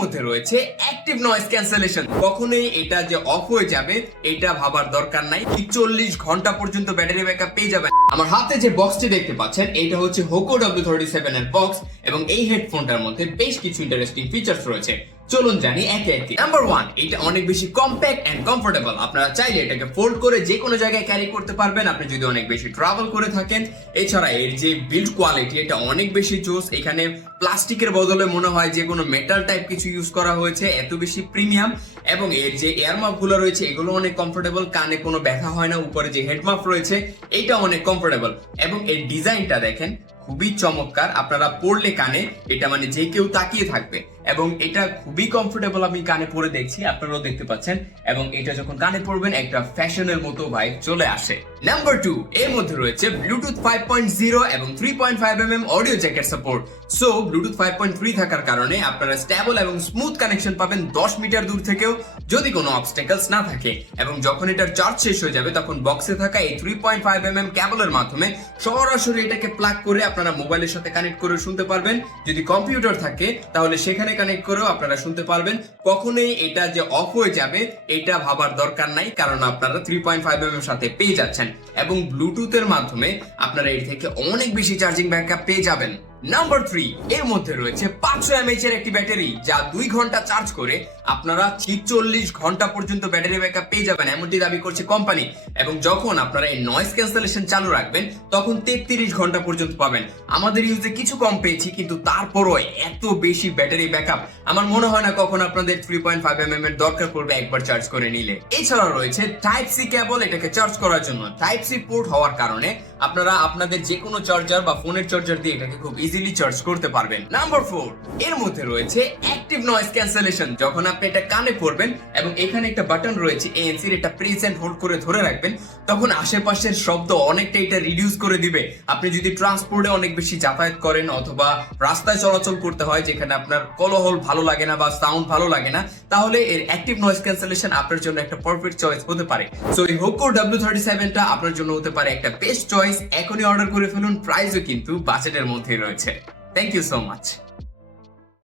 মধ্যে রয়েছে active noise cancellation কখনোই এটা যে অফ হয়ে যাবে, এটা ভাবার দরকার নাই। চল্লিশ ঘণ্টা পর্যন্ত ব্যাটারি ব্যাকআপ পেয়ে যাবেন। আমার হাতে যে বক্সটি দেখতে পাচ্ছেন, এটা হচ্ছে হোকো ডাব্লিউ থার্টি সেভেন এর বক্স এবং এই হেডফোনটার মধ্যে বেশ কিছু ইন্টারেস্টিং ফিচার্স রয়েছে। চলুন জানি একে একে। নাম্বার ওয়ান এটা অনেক বেশি কম্প্যাক্ট এন্ড কমফোর্টেবল আপনারা চাইলে এটাকে ফোল্ড করে যে কোনো জায়গায় ক্যারি করতে পারবেন। আপনি যদি অনেক বেশি ট্রাভেল করে থাকেন, এছাড়া এর যে বিল্ড কোয়ালিটি এটা অনেক বেশি জোস। এখানে প্লাস্টিকের বদলে মনে হয় যে কোনো মেটাল টাইপ কিছু ইউজ করা হয়েছে, এত বেশি প্রিমিয়াম এবং এর যে এয়ার মাফগুলো রয়েছে, এগুলো অনেক কমফোর্টেবল কানে কোনো ব্যথা হয় না, উপরে যে হেডমাফ রয়েছে এটা অনেক কমফোর্টেবল এবং এর ডিজাইনটা দেখেন খুবই চমৎকার। আপনারা পড়লে কানে এটা মানে যে কেউ তাকিয়ে থাকবে। এবং এটা খুবই কমফোর্টেবল আমি কানে পরে দেখছি, আপনারাও দেখতে পাচ্ছেন। এবং এটা যখন কানে পড়বেন, একটা ফ্যাশনের মতো ভাইব চলে আসে। নাম্বার টু এর মধ্যে রয়েছে ব্লুটুথ ফাইভ পয়েন্ট জিরো এবং three point five M M audio jacket support so Bluetooth five point three থাকার কারণে আপনারা স্ট্যাবল এবং স্মুথ কানেকশন পাবেন দশ মিটার দূর থেকেও, যদি কোনো অবস্টেকলস না থাকে। এবং যখন এটার চার্জ শেষ হয়ে যাবে, তখন বক্সে থাকা এই three point five M M ক্যাবলের মাধ্যমে সরাসরি এটাকে প্লাগ করে আপনারা মোবাইলের সাথে কানেক্ট করে শুনতে পারবেন। যদি কম্পিউটার থাকে, তাহলে সেখানে কানেক্ট করেও আপনারা শুনতে পারবেন। কখনোই এটা যে অফ হয়ে যাবে, এটা ভাবার দরকার নাই, কারণ আপনারা থ্রি পয়েন্ট ফাইভ এম সাথে পেয়ে যাচ্ছেন। এবং ব্লুটুথের মাধ্যমে আপনারা এর থেকে অনেক বেশি চার্জিং ব্যাকআপ পেয়ে যাবেন। নাম্বার থ্রি এর মধ্যে রয়েছে পাঁচশো এমএইচ এর একটি ব্যাটারি, যা দুই ঘণ্টা চার্জ করে আপনারা চল্লিশ ঘণ্টা পর্যন্ত ব্যাটারি ব্যাকআপ পেয়ে যাবেন, এমনটি দাবি করছে কোম্পানি এবং যখন আপনারা এই নয়েজ ক্যান্সেলেশন চালু রাখবেন, তখন তেত্রিশ ঘণ্টা পর্যন্ত পাবেন। আমাদের ইউজে কিছু কম পেয়েছি, কিন্তু তারপরও এত বেশি ব্যাটারি ব্যাকআপ আমার মনে হয় না কখন আপনাদের থ্রি পয়েন্ট ফাইভ এম এর দরকার পড়বে একবার চার্জ করে নিলে। এছাড়া রয়েছে টাইপ সি কেবল এটাকে চার্জ করার জন্য। টাইপ সি পোর্ট হওয়ার কারণে আপনারা আপনাদের যে কোনো চার্জার বা ফোনের চার্জার দিয়ে এটাকে খুব ইজিলি চার্জ করতে পারবেন। নাম্বার ফোর এর মধ্যে রয়েছে অ্যাক্টিভ নয়েজ ক্যান্সেলেশন যখন আপনি এটা কানে পড়বেন এবং এখানে একটা বাটন রয়েছে এএনসি এটা প্রেস হোল্ড করে ধরে রাখবেন, তখন আশেপাশের শব্দ অনেকটা এটা রিডিউস করে দিবে। আপনি যদি ট্রান্সপোর্টে অনেক বেশি যাতায়াত করেন অথবা রাস্তায় চলাচল করতে হয়, যেখানে আপনার কলহল ভালো লাগে না বা সাউন্ড ভালো লাগে না, তাহলে এর অ্যাক্টিভ নয়েজ ক্যান্সেলেশন আপনার জন্য একটা পারফেক্ট চয়েস হতে পারে। সো এই হোকো ডাব্লিউ থার্টি সেভেনটা আপনার জন্য হতে পারে একটা বেস্ট চয়েস এখনই অর্ডার করে ফেলুন প্রাইসও কিন্তু বাজেটের মধ্যেই রয়েছে। Thank you so much